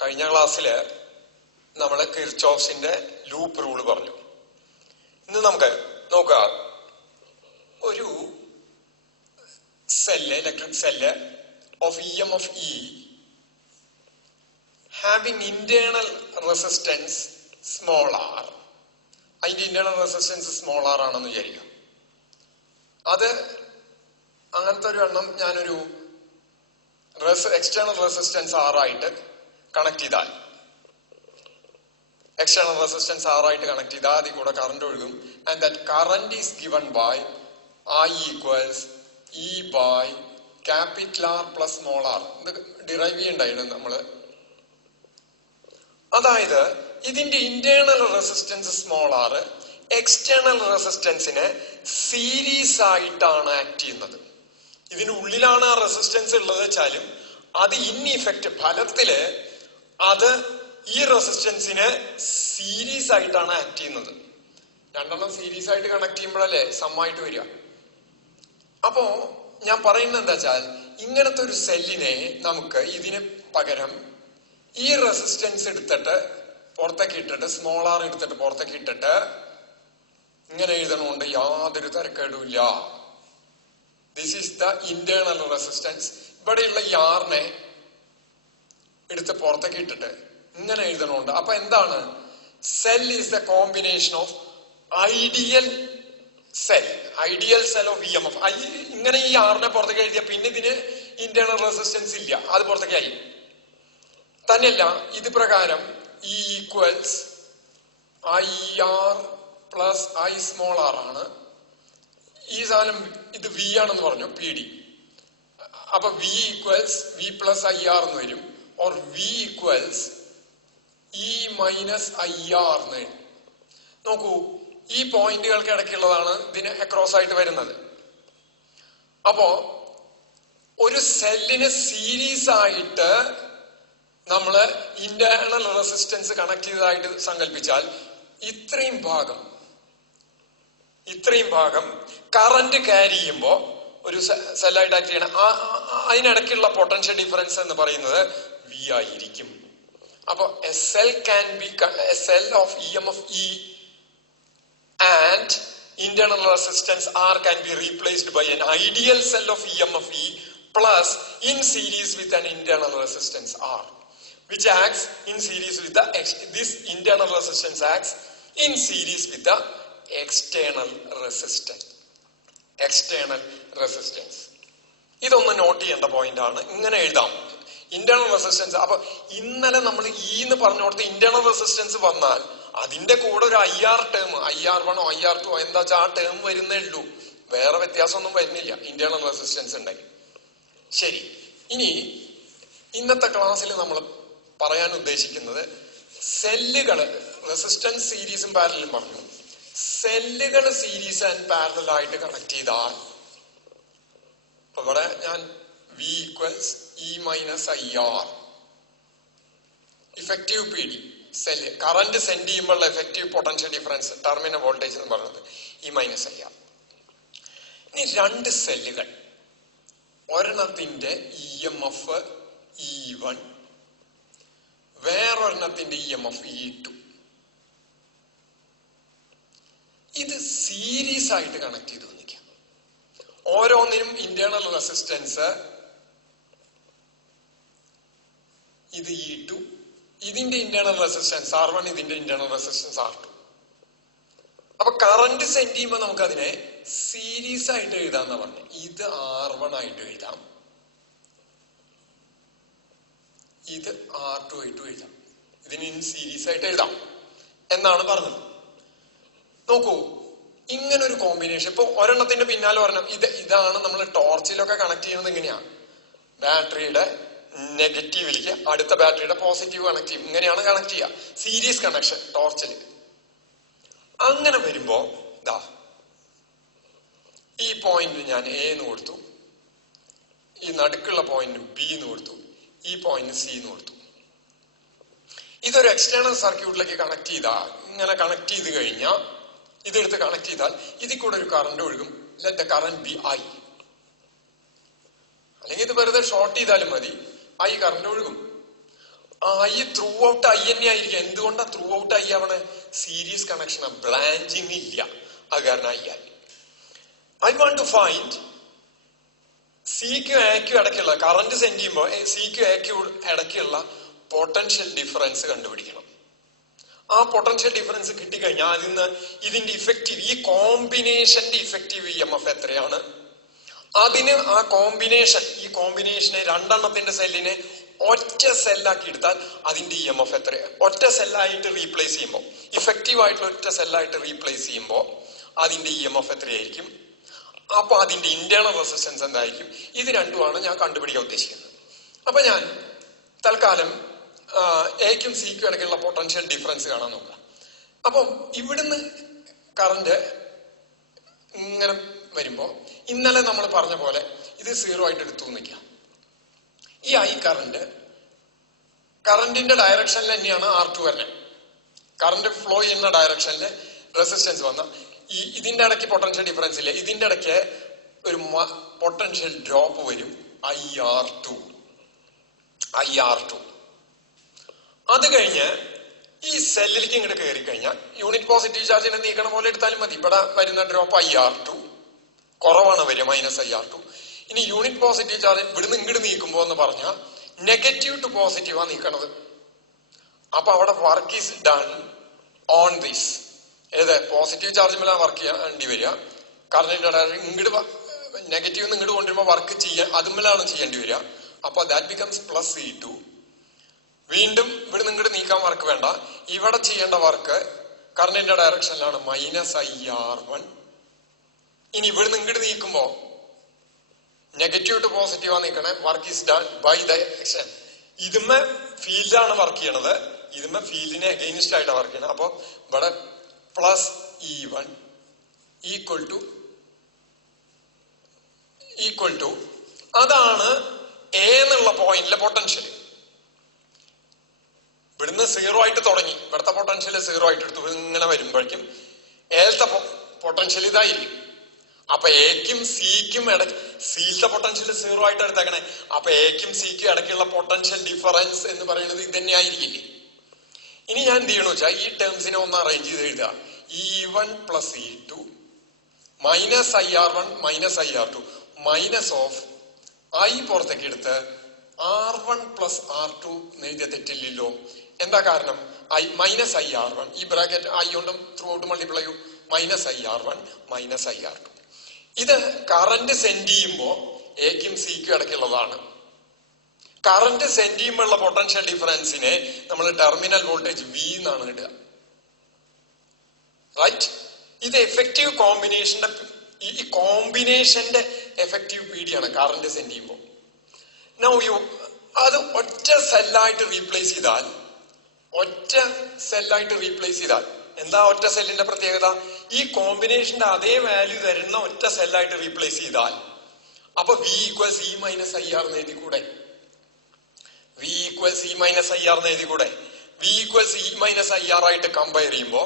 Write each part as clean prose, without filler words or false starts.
കഴിഞ്ഞ ക്ലാസ്സില് നമ്മൾ കിർച്ചോഫ്സിന്റെ ലൂപ്പ് റൂൾ പറഞ്ഞു. ഇന്ന് നമുക്ക് നോക്കുക, ഒരു cell, electric cell of EMF E having internal resistance small r, അതിന്റെ ഇന്റേണൽ റെസിസ്റ്റൻസ് സ്മോൾ ആർ ആണെന്ന് വിചാരിക്കാം. അത് അങ്ങനത്തെ ഒരു എണ്ണം ഞാനൊരു എക്സ്റ്റേണൽ റെസിസ്റ്റൻസ് ആർ ആയിട്ട് കണക്ട് ചെയ്താൽ, external resistance R ആയിട്ട് കണക്ട് ചെയ്താൽ അതിൽ കൂടെ കറണ്ട് ഒഴുകും. And that current is given by I equals E by capital R plus small R. ഇത് ഡിറൈവ് ചെയ്യണ്ടായിരുന്നു നമ്മള്. അതായത് ഇതിന്റെ internal resistance small R external റെസിസ്റ്റൻസിനെ series ആയിട്ടാണ് ആക്ട് ചെയ്യുന്നത്. ഇതിന് ഉള്ളിലാണ് ആ റെസിസ്റ്റൻസ് ഉള്ളത് വെച്ചാലും അത് ഇൻ ഇഫക്റ്റ് ഫലത്തില് അത് ഈ റെസിസ്റ്റൻസിനെ സീരീസ് ആയിട്ടാണ് ആക്ട് ചെയ്യുന്നത്. രണ്ടെണ്ണം സീരീസ് ആയിട്ട് കണക്ട് ചെയ്യുമ്പോഴല്ലേ സമ്മായിട്ട് വരിക. അപ്പോ ഞാൻ പറയുന്നത് എന്താ വെച്ചാൽ, ഇങ്ങനത്തെ ഒരു സെല്ലിനെ നമുക്ക് ഇതിന് പകരം ഈ റെസിസ്റ്റൻസ് എടുത്തിട്ട് പുറത്തേക്ക് ഇട്ടിട്ട്, സ്മോൾ ആർ എടുത്തിട്ട് പുറത്തേക്ക് ഇട്ടിട്ട് ഇങ്ങനെ എഴുതണോണ്ട് യാതൊരു തരക്കേടുമില്ല. This is the internal resistance. ഇവിടെയുള്ള ഈ ആറിനെ എടുത്ത് പുറത്തേക്ക് ഇട്ടിട്ട് ഇങ്ങനെ എഴുതണോണ്ട്. അപ്പൊ എന്താണ്? Cell is the combination of ideal cell of EMF. ഇങ്ങനെ ഈ ആറിനെ പുറത്തേക്ക് എഴുതിയ പിന്നെ ഇതിന് ഇന്റേണൽ റെസിസ്റ്റൻസ് ഇല്ല, അത് പുറത്തേക്കായി. തന്നെയല്ല, ഇത് പ്രകാരം E equals IR plus I small R ആണ്. ഈ സാധനം ഇത് V ആണെന്ന് പറഞ്ഞു, PD. അപ്പൊ V equals V plus IR എന്ന് വരും. Or V equals E minus IR എന്ന് വരും. നോക്കൂ, ഈ പോയിന്റുകൾക്ക് ഇടയ്ക്കുള്ളതാണ് ഇതിന് അക്രോസ് ആയിട്ട് വരുന്നത്. അപ്പോ ഒരു സെല്ലിന് സീരീസ് ആയിട്ട് നമ്മള് ഇന്റേണൽ റെസിസ്റ്റൻസ് കണക്ട് ചെയ്തതായിട്ട് സങ്കല്പിച്ചാൽ ഇത്രയും ഭാഗം കറന്റ് ക്യാരി ചെയ്യുമ്പോ ഒരു സെല്ലായിട്ട് ആക്ട് ചെയ്യണം. അതിനിടയ്ക്കുള്ള പൊട്ടൻഷ്യൽ ഡിഫറൻസ് എന്ന് പറയുന്നത് V ആയിരിക്കും. അപ്പൊ a cell of EMF E and internal resistance R can be replaced by an ideal cell of EMF E plus in series with an internal resistance R, which acts in series with this internal resistance acts in series with the external resistance. ഇതൊന്ന് not ചെയ്യേണ്ട point ആണ്. ഇങ്ങനെ എഴുതാം internal resistance. അപ്പൊ ഇന്നലെ നമ്മൾ എന്ന് പറഞ്ഞോടത്ത് internal resistance വന്നാൽ അതിന്റെ കൂടെ ഒരു IR ടേം, IR1 IR2 എന്താ വെച്ചാൽ ആ ടേം വരുന്നേ ഉള്ളൂ, വേറെ വ്യത്യാസമൊന്നും വരുന്നില്ല ഇന്റേണൽ റെസിസ്റ്റൻസ് ഉണ്ടെങ്കിൽ. ശരി, ഇനി ഇന്നത്തെ ക്ലാസ്സിൽ നമ്മൾ പറയാൻ ഉദ്ദേശിക്കുന്നത് സെല്ലുകൾ, റെസിസ്റ്റൻസ് സീരീസും പാരലലും പറഞ്ഞു. സെല്ലുകൾ സീരീസ് ആൻഡ് പാരലൽ ആയിട്ട് കണക്ട് ചെയ്താൽ ഇവിടെ ഞാൻ V equals E minus IR, effective PD, cell current send ചെയ്യുമ്പോഴുള്ള effective potential difference, terminal voltage എന്ന് പറയുന്നത് E മൈനസ് IR. ഇനി രണ്ട് സെല്ലുകൾ, ഒരെണ്ണത്തിന്റെ EMF E1, വേറൊരെണ്ണത്തിന്റെ EMF E2. ഇത് സീരീസ് ആയിട്ട് കണക്ട് ചെയ്ത് വന്നിരിക്കാം. ഓരോന്നിനും ഇന്റേണൽ റെസിസ്റ്റൻസ് ഇത് E2, ഇതിന്റെ ഇന്റേണൽ റെസിസ്റ്റൻസ് R1, ഇതിന്റെ ഇന്റേണൽ റെസിസ്റ്റൻസ് R2. അപ്പൊ കറന്റ് സെൻഡ് ചെയ്യുമ്പോൾ നമുക്ക് അതിനെ സീരീസ് ആയിട്ട് എഴുതാന്ന പറഞ്ഞു. ഇത് R1 ആയിട്ട് എഴുതാം, ഇത് R2 ആയിട്ട് എഴുതാം, ഇതിന് ഇൻ സീരീസ് ആയിട്ട് എഴുതാം എന്നാണ് പറഞ്ഞത്. നോക്കൂ, ഇങ്ങനെ ഒരു കോമ്പിനേഷൻ. ഇപ്പൊ ഒരെണ്ണത്തിന്റെ പിന്നാലെ ഒരെണ്ണം, ഇതാണ് നമ്മൾ ടോർച്ചിലൊക്കെ കണക്ട് ചെയ്യുന്നത്. ഇങ്ങനെയാണ് ബാറ്ററിയുടെ നെഗറ്റീവിലേക്ക് അടുത്ത ബാറ്ററിയുടെ പോസിറ്റീവ് കണക്ട് ചെയ്യും. ഇങ്ങനെയാണ് കണക്ട് ചെയ്യുക, സീരീസ് കണക്ഷൻ ടോർച്ചിൽ. അങ്ങനെ വരുമ്പോ ദാ ഈ പോയിന്റ് ഞാൻ A എന്ന് കൊടുത്തു, ഈ നടുക്കുള്ള പോയിന്റ് B എന്ന് കൊടുത്തു, ഈ പോയിന്റ് C എന്ന് കൊടുത്തു. ഇതൊരു എക്സ്റ്റേണൽ സർക്യൂട്ടിലേക്ക് കണക്ട് ചെയ്താൽ, ഇങ്ങനെ കണക്ട് ചെയ്ത് കഴിഞ്ഞാൽ, ഇതെടുത്ത് കണക്ട് ചെയ്താൽ ഇതിൽ കൂടെ ഒരു കറണ്ട് ഒഴുകും. Let the current be I. അല്ലെങ്കിൽ ഇത് വെറുതെ ഷോർട്ട് ചെയ്താലും മതി, I കറണ്ട് ഒഴുകും. ഐ ത്രൂ ഔട്ട് ഐ തന്നെ ആയിരിക്കും. എന്തുകൊണ്ടാ ത്രൂ ഔട്ട് ഐ ആവണേ? സീരീസ് കണക്ഷൻ, ബ്രാഞ്ചിങ് ഇല്ല, അത് കാരണം ഐ ആയി. ഐ വാണ്ട് ടു ഫൈൻഡ് സിക്കും എക്കും ഇടയ്ക്കുള്ള കറന്റ് സെൻഡ് ചെയ്യുമ്പോൾ സിക്കും എക്കും ഇടയ്ക്കുള്ള പൊട്ടൻഷ്യൽ ഡിഫറൻസ് കണ്ടുപിടിക്കണം. ആ പൊട്ടൻഷ്യൽ ഡിഫറൻസ് കിട്ടിക്കഴിഞ്ഞാൽ അതിന്ന് ഇതിന്റെ ഇഫക്റ്റീവ്, ഈ കോമ്പിനേഷന്റെ ഇഫക്റ്റീവ് ഇ എം എഫ് എത്രയാണ്, അതിന് ആ ഈ കോമ്പിനേഷനെ രണ്ടെണ്ണത്തിന്റെ സെല്ലിനെ ഒറ്റ സെല്ലാക്കി എടുത്താൽ അതിന്റെ ഇ എം എഫ് എത്രയാണ്. ഒറ്റ സെല്ലായിട്ട് റീപ്ലേസ് ചെയ്യുമ്പോൾ, ഇഫക്റ്റീവ് ആയിട്ടുള്ള ഒറ്റ സെല്ലായിട്ട് റീപ്ലേസ് ചെയ്യുമ്പോൾ അതിന്റെ ഇ എം എഫ് എത്രയായിരിക്കും, അപ്പൊ അതിന്റെ ഇന്റേണൽ റെസിസ്റ്റൻസ് എന്തായിരിക്കും. ഇത് രണ്ടുമാണ് ഞാൻ കണ്ടുപിടിക്കാൻ ഉദ്ദേശിക്കുന്നത്. അപ്പൊ ഞാൻ തൽക്കാലം എക്കും സിക്കും ഇടയ്ക്കുള്ള പൊട്ടൻഷ്യൽ ഡിഫറൻസ് കാണാൻ നോക്കാം. അപ്പം ഇവിടുന്ന് കറന്റ് ഇങ്ങനെ വരുമ്പോ ഇന്നലെ നമ്മൾ പറഞ്ഞ പോലെ ഇത് 0 ആയിട്ട് എടുത്തു നിൽക്കാം. ഈ ഐ കറന്റിന്റെ ഡയറക്ഷനിൽ തന്നെയാണ് R2 വരുന്നത്. കറന്റ് ഫ്ലോ ചെയ്യുന്ന ഡയറക്ഷനിൽ റെസിസ്റ്റൻസ് വന്ന ഇതിന്റെ ഇടയ്ക്ക് പൊട്ടൻഷ്യൽ ഡിഫറൻസ് ഇല്ല. ഇതിന്റെ ഇടയ്ക്ക് ഒരു പൊട്ടൻഷ്യൽ ഡ്രോപ്പ് വരും, IR2. അത് കഴിഞ്ഞ് ഈ സെല്ലിലേക്ക് ഇങ്ങോട്ട് കയറി കഴിഞ്ഞാൽ യൂണിറ്റ് പോസിറ്റീവ് ചാർജിനെ നീക്കണ പോലെ എടുത്താലും മതി. ഇവിടെ വരുന്ന ഡ്രോപ്പ് IR2 കുറവാണ് വരിക, -IR2. ഇനി യൂണിറ്റ് പോസിറ്റീവ് ചാർജ് ഇവിടുന്ന് ഇങ്ങോട്ട് നീക്കുമ്പോ എന്ന് പറഞ്ഞാൽ നെഗറ്റീവ് ടു പോസിറ്റീവാ നീക്കണത്. അപ്പൊ അവിടെ work is done on this. ഏത് പോസിറ്റീവ് ചാർജ് വർക്ക് ചെയ്യേണ്ടി വരിക. കറണ്ടിന്റെ ഇങ്ങോട്ട് നെഗറ്റീവ് ഇങ്ങോട്ട് കൊണ്ടുവരുമ്പോ വർക്ക് ചെയ്യാൻ അതുമ്മലാണ് ചെയ്യേണ്ടി വരിക. അപ്പൊ ദാറ്റ് ബിക്കംസ് +C2. വീണ്ടും ഇവിടുന്ന് ഇങ്ങോട്ട് നീക്കാൻ വർക്ക് വേണ്ട, ഇവിടെ ചെയ്യേണ്ട വർക്ക് കറണ്ടിന്റെ ഡയറക്ഷനിലാണ് -IR1. ഇനി ഇവിടുന്ന് ഇങ്ങോട്ട് നീക്കുമ്പോ നെഗറ്റീവ് ടു പോസിറ്റീവാ നീക്കണേ, work is done by the action. ഇതുമ്മ ഫീൽഡാണ് വർക്ക് ചെയ്യണത്, ഇതുമ്മ ഫീൽഡിനെ അഗെയിൻസ്റ്റ് ആയിട്ടാണ് വർക്ക് ചെയ്യണത്. അപ്പൊ ഇവിടെ +E1 ഈക്വൽ ടു അതാണ് എ എന്നുള്ള പോയിന്റിലെ പൊട്ടൻഷ്യൽ. ഇവിടുന്ന് 0 ആയിട്ട് തുടങ്ങി, ഇവിടുത്തെ പൊട്ടൻഷ്യൽ 0 ആയിട്ട് എടുത്തു. ഇങ്ങനെ വരുമ്പോഴേക്കും ഏലത്തെ പൊട്ടൻഷ്യൽ ഇതായിരിക്കും. അപ്പൊ എക്കും സിക്കും ഇടയ്ക്ക് സിയിലത്തെ പൊട്ടൻഷ്യൽ 0 ആയിട്ട് എടുത്തേക്കണേ. അപ്പൊ എക്കും സിക്കും ഇടയ്ക്കുള്ള പൊട്ടൻഷ്യൽ ഡിഫറൻസ് എന്ന് പറയുന്നത് ഇത് തന്നെ ആയിരിക്കില്ലേ. ഇനി ഞാൻ എന്ത് ചെയ്യണമെന്ന് വെച്ചാൽ ഈ ടേംസിനെ ഒന്ന് അറേഞ്ച് ചെയ്ത് എഴുതുക. E1 + E2 -IR1 -IR2 minus of I പുറത്തേക്ക് എടുത്ത് R1 + R2 എഴുതിയ തെറ്റില്ലല്ലോ. എന്താ കാരണം? -IR1 ഈ ബ്രാക്കറ്റ് ഐ കൊണ്ടും ത്രൂ ഔട്ട് മൾട്ടിപ്ലൈ ചെയ്യും, -IR1 -IR2. ഇത് കറന്റ് സെൻഡ് ചെയ്യുമ്പോ എക്കും സിക്കും ഇടയ്ക്കുള്ളതാണ്. കറന്റ് സെൻഡ് ചെയ്യുമ്പോഴുള്ള പൊട്ടൻഷ്യൽ ഡിഫറൻസിനെ നമ്മൾ ടെർമിനൽ വോൾട്ടേജ് V എന്നാണ് ഇടുക. റൈറ്റ്? ഇത് എഫക്റ്റീവ് കോമ്പിനേഷന്റെ ഈ കോമ്പിനേഷന്റെ എഫക്റ്റീവ് പീഡിയാണ് കറന്റ് സെൻഡ് ചെയ്യുമ്പോൾ. അത് ഒറ്റ സെല്ലായിട്ട് റീപ്ലേസ് ചെയ്താൽ എന്താ ഒറ്റ സെല്ലിന്റെ പ്രത്യേകത? ഈ കോമ്പിനേഷന്റെ അതേ വാല്യൂ തരുന്ന ഒറ്റ സെല്ലായിട്ട് റീപ്ലേസ് ചെയ്താൽ അപ്പൊ V = E - IR എന്ന് എഴുതി കൂടെ? V = E - IR എന്ന് എഴുതി കൂടെ? V = E - IR ആയിട്ട് കമ്പയർ ചെയ്യുമ്പോ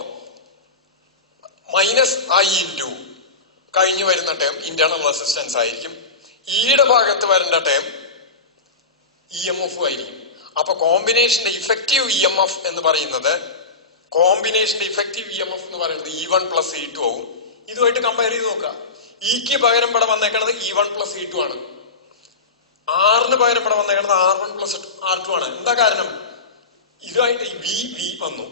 -I × കഴിഞ്ഞു വരുന്ന ടേം ഇന്റേണൽ റെസിസ്റ്റൻസ് ആയിരിക്കും. ഈയുടെ ഭാഗത്ത് വരേണ്ട ടേം EMF ആയിരിക്കും. അപ്പൊ കോമ്പിനേഷന്റെ ഇഫക്റ്റീവ് EMF എന്ന് പറയുന്നത് E1 + E2 ആവും. ഇതുമായിട്ട് കമ്പയർ ചെയ്ത് നോക്കുക. ഇക്ക് പകരം ഇവിടെ വന്നേക്കണത് E1 + E2 ആണ്. ആറിന് പകരം ഇവിടെ വന്നേക്കണത് R1 + R2 ആണ്. എന്താ കാരണം? ഇതുമായിട്ട് V വന്നു.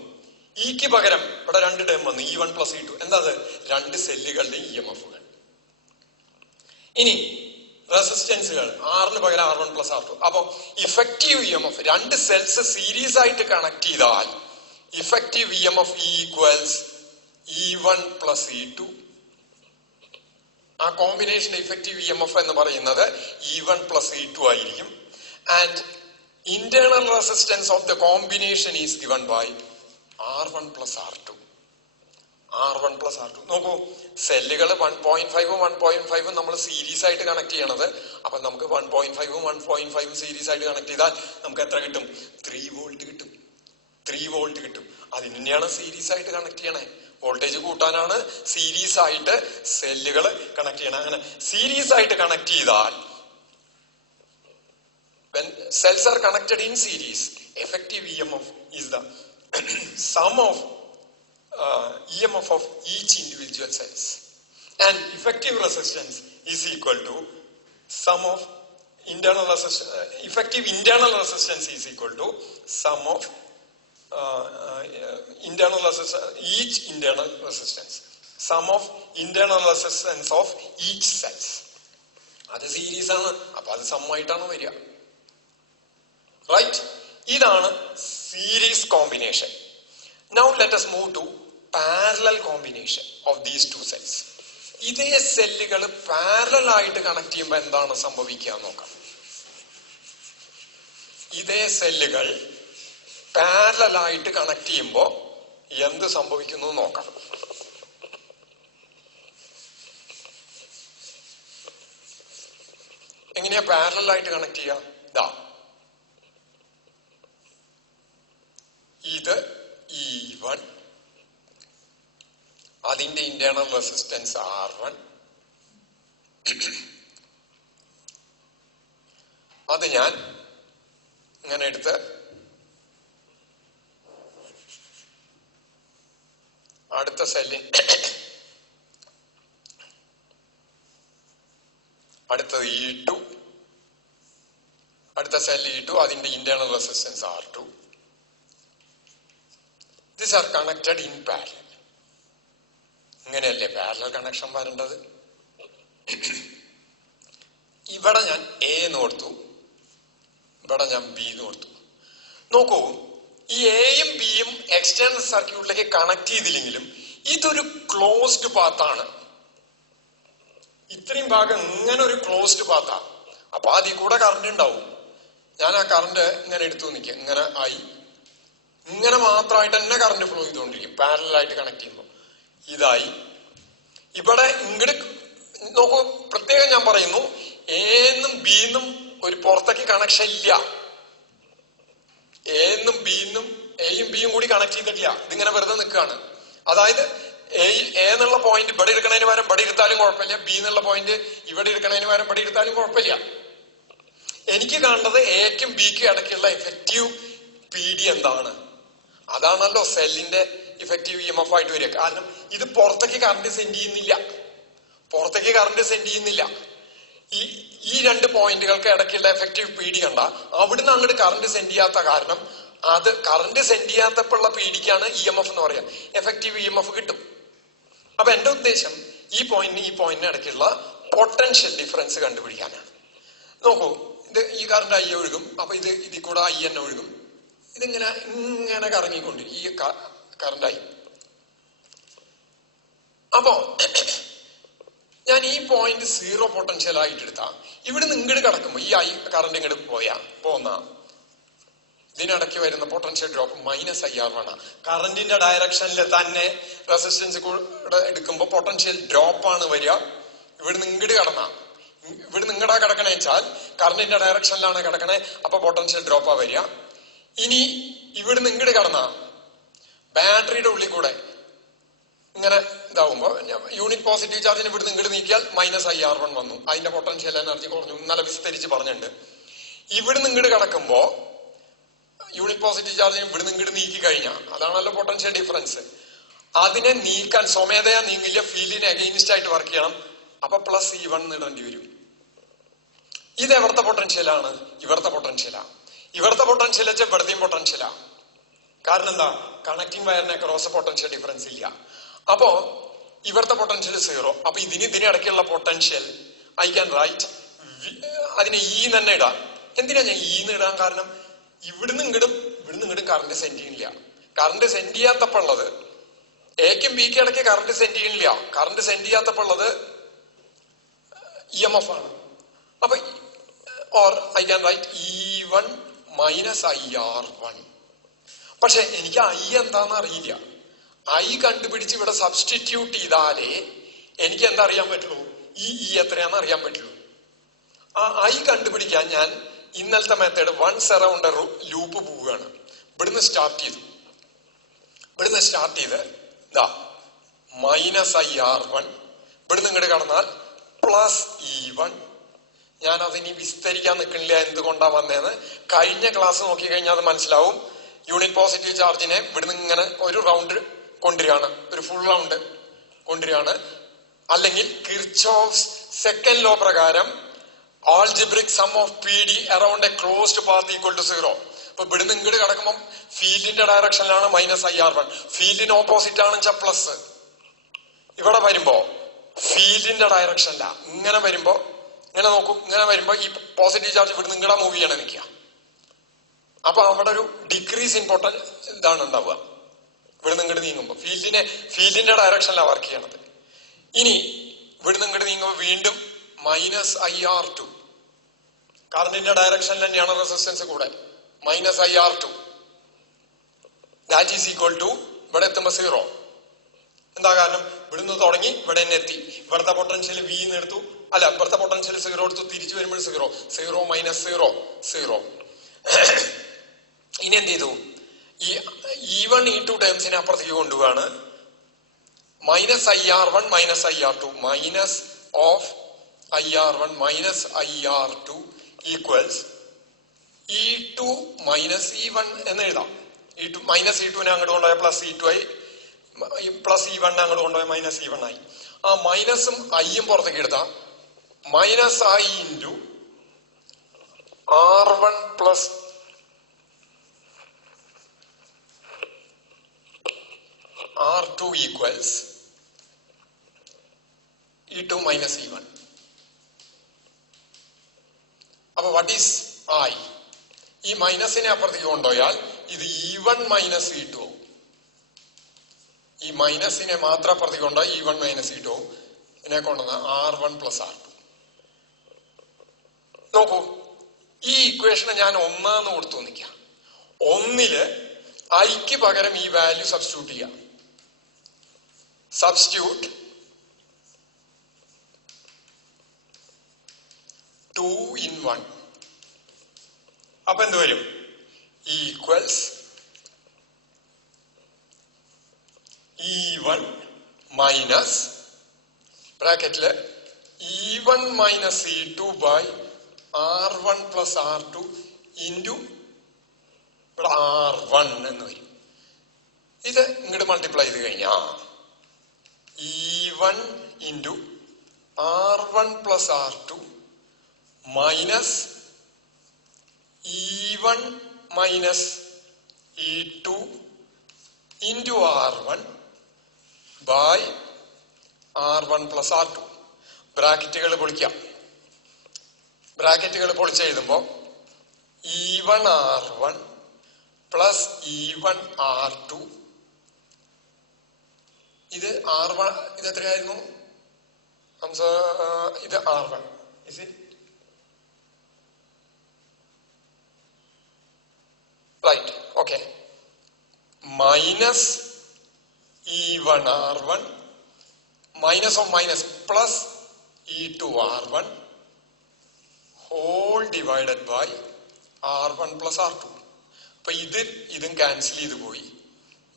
ഇക്ക് പകരം ഇവിടെ രണ്ട് ടേം വന്നു, E1 + E2. എന്താ അത്? രണ്ട് സെല്ലുകളുടെ EMFകൾ. ഇനി റെസിസ്റ്റൻസുകൾ ആറിന് പകരം R1 + R2. അപ്പൊ ഇഫക്റ്റീവ് EMF രണ്ട് സെൽസ് സീരീസ് ആയിട്ട് കണക്ട് ചെയ്താൽ ഇഫക്റ്റീവ് EMF = E1 + E2. ആ കോമ്പിനേഷൻ ഇഫക്റ്റീവ് EMF എന്ന് പറയുന്നത് E1 + E2 ആയിരിക്കും. And internal resistance of the combination is given by R1 + R2. R1 + R2. നോക്കൂ, സെല്ലുകൾ 1.5 1.5 നമ്മൾ സീരീസ് ആയിട്ട് കണക്ട് ചെയ്യണത്. അപ്പൊ നമുക്ക് 1.5 1.5 സീരീസ് ആയിട്ട് കണക്ട് ചെയ്താൽ നമുക്ക് എത്ര കിട്ടും? 3 വോൾട്ട് കിട്ടും. 3 വോൾട്ട് കിട്ടും. അതിന് തന്നെയാണ് സീരീസ് ആയിട്ട് കണക്ട് ചെയ്യണേ. വോൾട്ടേജ് കൂട്ടാനാണ് സീരീസ് ആയിട്ട് സെല്ലുകൾ കണക്ട് ചെയ്യണം. അങ്ങനെ സീരീസ് ആയിട്ട് കണക്ട് ചെയ്താൽ when cells are connected in series, effective EMF is the sum of EMF of each individual cells, and effective resistance is equal to sum of internal resistance. Effective internal resistance is equal to sum of internal resistance, each internal resistance, sum of internal resistance of each cells. അത് series ആണ്, അപ്പൊ അത് സമ്മായിട്ടാണ് വരിക. Right, ഇതാണ് series combination. Now let us move to parallel combination of these two cells. ഇതേ സെല്ലുകൾ parallel ആയിട്ട് connect ചെയ്യുമ്പോൾ എന്താണ് സംഭവിക്കുക നോക്കാം. ഇതേ സെല്ലുകൾ പാരലൽ ആയിട്ട് കണക്ട് ചെയ്യുമ്പോൾ എന്ത് സംഭവിക്കുന്നു നോക്കാം. എങ്ങനെയാ പാരലൽ ആയിട്ട് കണക്ട് ചെയ്യുക? ഇതാ, ഇത് E1, അതിന്റെ ഇന്റേണൽ റെസിസ്റ്റൻസ് R1, അത് ഞാൻ ഇങ്ങനെ എടുത്ത് അടുത്ത സെല്ലിൽ അടുത്തത് E2, അടുത്ത സെല്ല് E2, അതിന്റെ internal resistance R2. These are connected in parallel. ഇങ്ങനെയല്ലേ പാരലൽ കണക്ഷൻ വരേണ്ടത്? ഇവിടെ ഞാൻ A എന്ന് കൊടുത്തു, ഇവിടെ ഞാൻ B എന്ന് കൊടുത്തു. നോക്കൂ, ഈ എയും ബിയും എക്സ്റ്റേണൽ സർക്യൂട്ടിലേക്ക് കണക്ട് ചെയ്തില്ലെങ്കിലും ഇതൊരു ക്ലോസ്ഡ് പാത്താണ്. ഇത്രയും ഭാഗം ഇങ്ങനെ ഒരു ക്ലോസ്ഡ് പാത്താ. അപ്പൊ അതിൽ കൂടെ കറണ്ട് ഉണ്ടാവും. ഞാൻ ആ കറണ്ട് ഇങ്ങനെ എടുത്തു നിൽക്കുക, ഇങ്ങനെ ആയി, ഇങ്ങനെ മാത്രമായിട്ട് തന്നെ കറണ്ട് ഫ്ലോ ചെയ്തുകൊണ്ടിരിക്കും പാരലലായിട്ട് കണക്ട് ചെയ്യുമ്പോൾ. ഇതായി. ഇവിടെ ഇങ്ങോട്ട് നോക്കൂ, പ്രത്യേകം ഞാൻ പറയുന്നു, എന്നും ബിന്നും ഒരു പുറത്തേക്ക് കണക്ഷൻ ഇല്ല. എന്നും ബിന്നും എയും ബിയും കൂടി കണക്ട് ചെയ്തിട്ടില്ല. ഇതിങ്ങനെ വെറുതെ നിൽക്കുകയാണ്. അതായത് എ എന്നുള്ള പോയിന്റ് ഇവിടെ എടുക്കണതിന് പകരം ഇവിടെ എടുത്താലും കുഴപ്പമില്ല, ബി എന്നുള്ള പോയിന്റ് ഇവിടെ എടുക്കണതിന് പകരം ഇവിടെ എടുത്താലും കുഴപ്പമില്ല. എനിക്ക് കാണേണ്ടത് എക്കും ബിക്കും ഇടയ്ക്കുള്ള എഫക്റ്റീവ് പി ഡി എന്താണ്. അതാണല്ലോ സെല്ലിന്റെ ഇഫക്റ്റീവ് EMF ആയിട്ട് വരിക. കാരണം ഇത് പുറത്തേക്ക് കറണ്ട് സെൻഡ് ചെയ്യുന്നില്ല, പുറത്തേക്ക് കറണ്ട് സെൻഡ് ചെയ്യുന്നില്ല. ഈ രണ്ട് പോയിന്റുകൾക്ക് ഇടയ്ക്കുള്ള എഫക്റ്റീവ് പി ഡി കണ്ട അവിടുന്ന് അങ്ങോട്ട് കറണ്ട് സെൻഡ് ചെയ്യാത്ത കാരണം അത് കറണ്ട് സെൻഡ് ചെയ്യാത്തപ്പോഴുള്ള പി ഡിക്കാണ് EMF എന്ന് പറയാം. എഫക്റ്റീവ് EMF കിട്ടും. അപ്പൊ എന്റെ ഉദ്ദേശം ഈ പോയിന്റിന് ഇടയ്ക്കുള്ള പൊട്ടൻഷ്യൽ ഡിഫറൻസ് കണ്ടുപിടിക്കാനാണ്. നോക്കൂ, ഇത് ഈ കറണ്ട് I ഒഴുകും, അപ്പൊ ഇതിൽ കൂടെ I തന്നെ ഒഴുകും. ഇതിങ്ങനെ ഇങ്ങനെ കറങ്ങിക്കൊണ്ടിരിക്കും ഈ കറണ്ടായി. അപ്പോ ഞാൻ ഈ പോയിന്റ് സീറോ പൊട്ടൻഷ്യൽ ആയിട്ട് എടുത്താ ഇവിടുന്ന് ഇങ്ങോട്ട് കടക്കുമ്പോ ഈ കറണ്ട് ഇങ്ങോട്ട് പോന്ന ഇതിനിടയ്ക്ക് വരുന്ന പൊട്ടൻഷ്യൽ ഡ്രോപ്പ് -IR ആണ്. കറണ്ടിന്റെ ഡയറക്ഷനിൽ തന്നെ റെസിസ്റ്റൻസ് എടുക്കുമ്പോ പൊട്ടൻഷ്യൽ ഡ്രോപ്പ് ആണ് വരിക. ഇവിടുന്ന് ഇങ്ങോട്ട് കടന്ന ഇവിടുന്ന് ഇങ്ങടാ കിടക്കണേ വെച്ചാൽ കറണ്ടിന്റെ ഡയറക്ഷനിലാണ് കിടക്കണേ, അപ്പൊ പൊട്ടൻഷ്യൽ ഡ്രോപ്പാ വരിക. ഇനി ഇവിടുന്ന് ഇങ്ങോട്ട് കടന്ന ബാറ്ററിയുടെ ഉള്ളിൽ കൂടെ ഇങ്ങനെ ഇതാവുമ്പോ യൂണിറ്റ് പോസിറ്റീവ് ചാർജിന് ഇവിടുന്ന് ഇങ്ങോട്ട് നീക്കിയാൽ -IR1 വന്നു. അതിന്റെ പൊട്ടൻഷ്യൽ എനർജി കുറഞ്ഞു. ഇന്നലെ വിസ്തരിച്ച് പറഞ്ഞിട്ടുണ്ട്. ഇവിടുന്ന് ഇങ്ങോട്ട് കിടക്കുമ്പോ യൂണിറ്റ് പോസിറ്റീവ് ചാർജിന് ഇവിടുന്ന് ഇങ്ങോട്ട് നീക്കി കഴിഞ്ഞാൽ അതാണല്ലോ പൊട്ടൻഷ്യൽ ഡിഫറൻസ്. അതിനെ നീക്കാൻ സ്വമേധയാ നീങ്ങില്ല, ഫീൽഡിന് അഗെയിൻസ്റ്റ് ആയിട്ട് വർക്ക് ചെയ്യണം. അപ്പൊ +E1 ഇടേണ്ടി വരും. ഇത് എവിടുത്തെ പൊട്ടൻഷ്യലാണ്? ഇവിടുത്തെ പൊട്ടൻഷ്യലാ. ഇവിടുത്തെ പൊട്ടൻഷ്യൽ വെച്ചാൽ ഇവിടത്തെയും പൊട്ടൻഷ്യലാ. കാരണം എന്താ? കണക്ടിങ് വയറിനെ ക്രോസ് പൊട്ടൻഷ്യൽ ഡിഫറൻസ് ഇല്ല. അപ്പോ ഇവിടുത്തെ പൊട്ടൻഷ്യൽ 0. അപ്പൊ ഇതിനിടയ്ക്കുള്ള പൊട്ടൻഷ്യൽ ഐ ക്യാൻ റൈറ്റ്, അതിനെ E തന്നെ ഇടാം. എന്തിനാ ഞാൻ E എന്ന് ഇടാൻ കാരണം? ഇവിടുന്ന് ഇങ്ങോട്ടും കറണ്ട് സെൻഡ് ചെയ്യണില്ല. കറണ്ട് സെൻഡ് ചെയ്യാത്തപ്പോൾ ഉള്ളത് എക്കും ബിക്കും ഇടയ്ക്ക് കറണ്ട് സെൻഡ് ചെയ്യണില്ല. കറണ്ട് സെൻഡ് ചെയ്യാത്തപ്പോൾ ഉള്ളത് EMF ആണ്. അപ്പൊ or I can write E1 -IR1. പക്ഷെ എനിക്ക് I എന്താന്ന് അറിയില്ല. I കണ്ടുപിടിച്ച് ഇവിടെ സബ്സ്റ്റിറ്റ്യൂട്ട് ചെയ്താലേ എനിക്ക് എന്താ അറിയാൻ പറ്റുള്ളൂ, ഈ എത്രയാന്ന് അറിയാൻ പറ്റുള്ളൂ. ആ I കണ്ടുപിടിക്കാൻ ഞാൻ ഇന്നലത്തെ മെത്തേഡ് 1 അറൗണ്ട് ലൂപ്പ് പോവുകയാണ്. ഇവിടുന്ന് സ്റ്റാർട്ട് ചെയ്ത് ഇതാ -IR1, ഇവിടുന്ന് ഇങ്ങോട്ട് കടന്നാൽ +E1, ഞാൻ അതിനി വിസ്തരിക്കാൻ നിൽക്കുന്നില്ല എന്തുകൊണ്ടാ വന്നതെന്ന്. കഴിഞ്ഞ ക്ലാസ് നോക്കി കഴിഞ്ഞാൽ അത് മനസ്സിലാവും. യൂണിറ്റ് പോസിറ്റീവ് ചാർജിനെ ഇവിടുന്ന് ഇങ്ങനെ ഒരു റൗണ്ട് കൊണ്ടുവരികയാണ്, ഒരു ഫുൾ റൗണ്ട് കൊണ്ടുവരികയാണ്. അല്ലെങ്കിൽ കിർച്ചോഫ്സ് സെക്കൻഡ് ലോ പ്രകാരം algebraic sum of P D around a closed path equal to 0. അപ്പൊ ഇവിടുന്ന് ഇങ്ങോട്ട് കിടക്കുമ്പോൾ ഫീൽഡിന്റെ ഡയറക്ഷനിലാണ് -IR1, ഫീൽഡിന് ഓപ്പോസിറ്റ് ആണ് വെച്ചാൽ പ്ലസ്. ഇവിടെ വരുമ്പോ ഫീൽഡിന്റെ ഡയറക്ഷനല്ല, ഇങ്ങനെ വരുമ്പോ ഇങ്ങനെ നോക്കും, ഇങ്ങനെ വരുമ്പോ ഈ പോസിറ്റീവ് ചാർജ് ഇവിടുന്ന് ഇങ്ങടെ മൂവ് ചെയ്യണം നിൽക്കുക. അപ്പൊ അവിടെ ഒരു ഡിക്രീസ് ഇൻ പൊട്ടൻഷ്യൽ ഇതാണ് ഉണ്ടാവുക. ഇവിടുന്ന് ഇങ്ങോട്ട് നീങ്ങുമ്പോ ഫീൽഡിന്റെ ഡയറക്ഷനിലാണ് വർക്ക് ചെയ്യണത്. ഇനി ഇവിടുന്ന് ഇങ്ങോട്ട് നീങ്ങുമ്പോ വീണ്ടും -IR2, കറണ്ടിന്റെ ഡയറക്ഷനിൽ തന്നെയാണ് റെസിസ്റ്റൻസ് കൂടെ. -IR2 that is equal to ഇവിടെ എത്തുമ്പോ 0. എന്താ കാരണം? ഇവിടുന്ന് തുടങ്ങി ഇവിടെ തന്നെ എത്തി. ഇവിടുത്തെ പൊട്ടൻഷ്യൽ V എടുത്തു, അല്ല ഇവിടുത്തെ പൊട്ടൻഷ്യൽ 0 എടുത്തു, തിരിച്ചു വരുമ്പോൾ 0 -0 0. ഇനി എന്ത് ചെയ്തു? ഈ E1 E2 ടേംസിനെ അപ്പുറത്തേക്ക് കൊണ്ടുപോവാണ്. -IR1 -IR2 minus of IR1 -IR2 equals E2 -E1 എന്ന് എഴുതാം. E2 -E2നെ അങ്ങോട്ട് കൊണ്ടുപോയ +E2 ആയി, +E1 അങ്ങോട്ട് കൊണ്ടുപോയ -E1 ആയി. ആ മൈനസും ഐയും പുറത്തേക്ക് എടുത്താ -I into R1 plus R2 equals E2 -E1. അപ്പൊ വാട്ട് ഈസ് I? ഈ മൈനസിനെ അപ്പുറത്തേക്ക് കൊണ്ടുപോയാൽ ഇത് E1 -E2 ആവും. ഈ മൈനസിനെ മാത്രം അപ്പുറത്തേക്ക് കൊണ്ടുപോയി E1 -E2 ആവും. ഇതിനെ കൊണ്ടുവന്ന R1 + R2. നോക്കൂ, ഈ ഇക്വേഷനെ ഞാൻ 1 കൊടുത്തു നിൽക്കാം. 1 ഐക്ക് പകരം ഈ വാല്യൂ സബ്സ്റ്റിറ്റ്യൂട്ട് ചെയ്യാം. Substitute 2 in 1. അപ്പൊ എന്ത് വരും? ഈക്വൽസ് E1 മൈനസ് ബ്രാക്കറ്റില് E1 -E2 by R1 + R2 into ഇവിടെ R1 എന്ന് വരും. ഇത് ഇങ്ങോട്ട് മൾട്ടിപ്ലൈ ചെയ്ത് കഴിഞ്ഞാ E1 into R1 + R2 minus E1 -E2 into R1 by R1 + R2. ബ്രാക്കറ്റുകൾ പൊളിക്കാം. ബ്രാക്കറ്റുകൾ പൊളിച്ച് എഴുതുമ്പോ E1 R1 plus E1 R2. ഇത് R1, ഇത് എത്രയായിരുന്നു? ഇത് R1 is it right? Okay. Minus E1 R1 minus of minus plus E2 R1 whole divided by R1 + R2. അപ്പൊ ഇതും ക്യാൻസൽ ചെയ്ത് പോയി.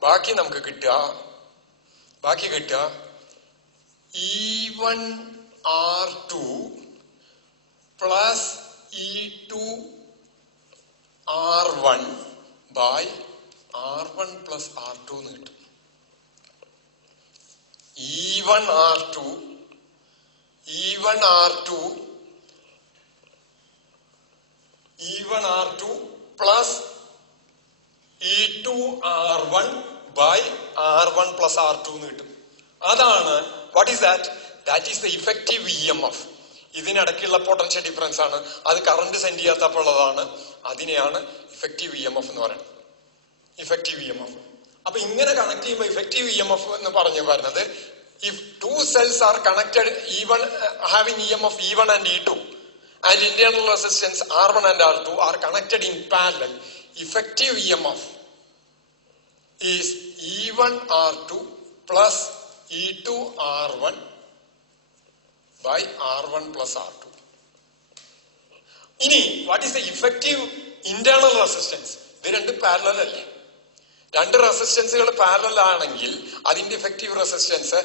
ബാക്കി നമുക്ക് കിട്ടുക E1 R2 plus E2 R1 by R1 + R2 എന്ന് കിട്ടും. E1 R2 plus E2 R1 by R1 + R2 എന്ന് കിട്ടും. അതാണ് what is that? That is the effective EMF. ഇതിനിടയ്ക്കുള്ള പൊട്ടൻഷ്യൽ ഡിഫറൻസ് ആണ്. അത് കറണ്ട് സെൻഡ് ചെയ്യാത്തപ്പോൾ ഉള്ളതാണ്. അതിനെയാണ് ഇഫക്റ്റീവ് EMF എന്ന് പറയുന്നത്. Effective EMF. അപ്പൊ ഇങ്ങനെ കണക്ട് ചെയ്യുമ്പോൾ ഇഫക്റ്റീവ് EMF എന്ന് പറഞ്ഞു വരുന്നത്, if two cells are connected having EMF E1 and E2 and internal resistance R1 and R2 are connected in parallel, effective EMF is E1 R2 plus E2 R1 by R1 plus R2. ഇനി what is the effective internal resistance? ഇത് രണ്ടും parallel അല്ലേ? രണ്ട് റെസിസ്റ്റൻസുകൾ parallel ആണെങ്കിൽ അതിന്റെ effective resistance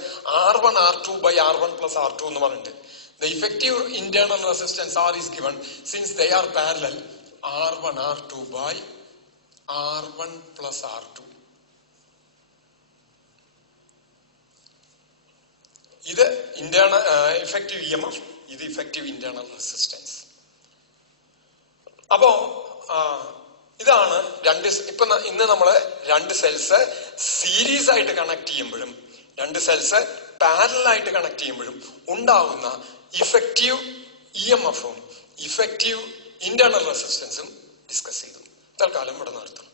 R1 R2 by R1 plus R2 എന്ന് പറഞ്ഞിട്ട്. The effective internal resistance R is given since they are parallel R1 R2 by R1 plus R2. ഇത് internal effective EMF, ഇത് ഇഫക്റ്റീവ് ഇന്റേണൽ റെസിസ്റ്റൻസ്. അപ്പോ ഇതാണ് ഇന്ന് നമ്മള് രണ്ട് cells series ആയിട്ട് കണക്ട് ചെയ്യുമ്പോഴും രണ്ട് സെൽസ് പാരലൽ ആയിട്ട് കണക്ട് ചെയ്യുമ്പോഴും ഉണ്ടാവുന്ന ഇഫക്റ്റീവ് EMF-ഉം ഇഫക്റ്റീവ് ഇന്റേണൽ റെസിസ്റ്റൻസും ഡിസ്കസ് ചെയ്തു. തൽക്കാലം ഇവിടെ നിർത്തും.